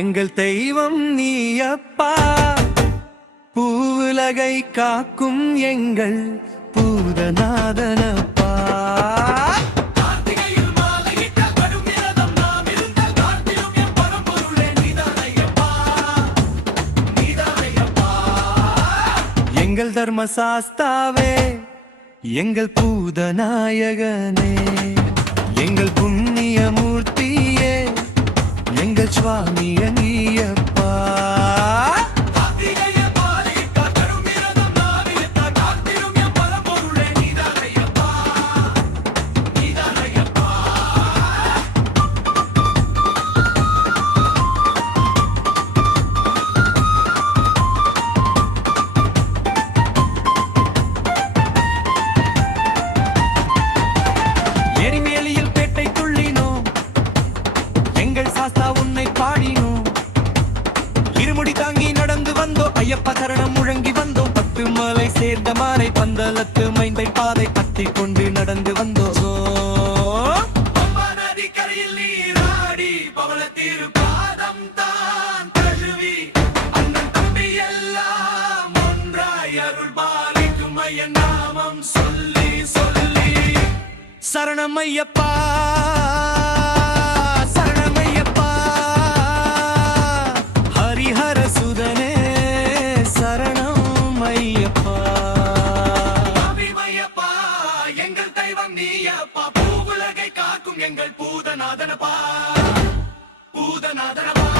எங்கள் தெய்வம் நீயப்பா, பூவுலகை காக்கும் எங்கள் பூதநாதனப்பா. எங்கள் தர்மசாஸ்தாவே, எங்கள் பூதநாயகனே, எங்கள் புண்ணியமூர்த்தியே, எங்கள் சுவாமி ஐயப்பா. எரிமேலியில் பேட்டை துள்ளினோம், எங்கள் சாஸ்தா உன்னை பாடினோம். இருமுடி தாங்கி நடந்து வந்தோம், ஐயப்பா சரணம் முழங்கி வந்தோம். 10 மலை சேர்ந்த மாலை பந்தலத்து மைந்தை பாதை பத்தி கொண்டு நடந்து வந்தோம். நதிக்கரையில் நீராடி பவள திருப்பாதம் தான் கழுவி அண்ணன் தம்பி எல்லாம் ஒன்றாய் அருள் பாலிக்கும் ஐயன் நாமம் சொல்லி சொல்லி சரணம் ஐயப்பா, சரணம் ஐயப்பா. ஹரிஹர சுதனே சரணம் ஐயப்பா. ஐயப்பா எங்கள் தெய்வம் நீயப்பா, பூவுலகை காக்கும் எங்கள் பூதநாதனப்பா, பூதநாதனப்பா.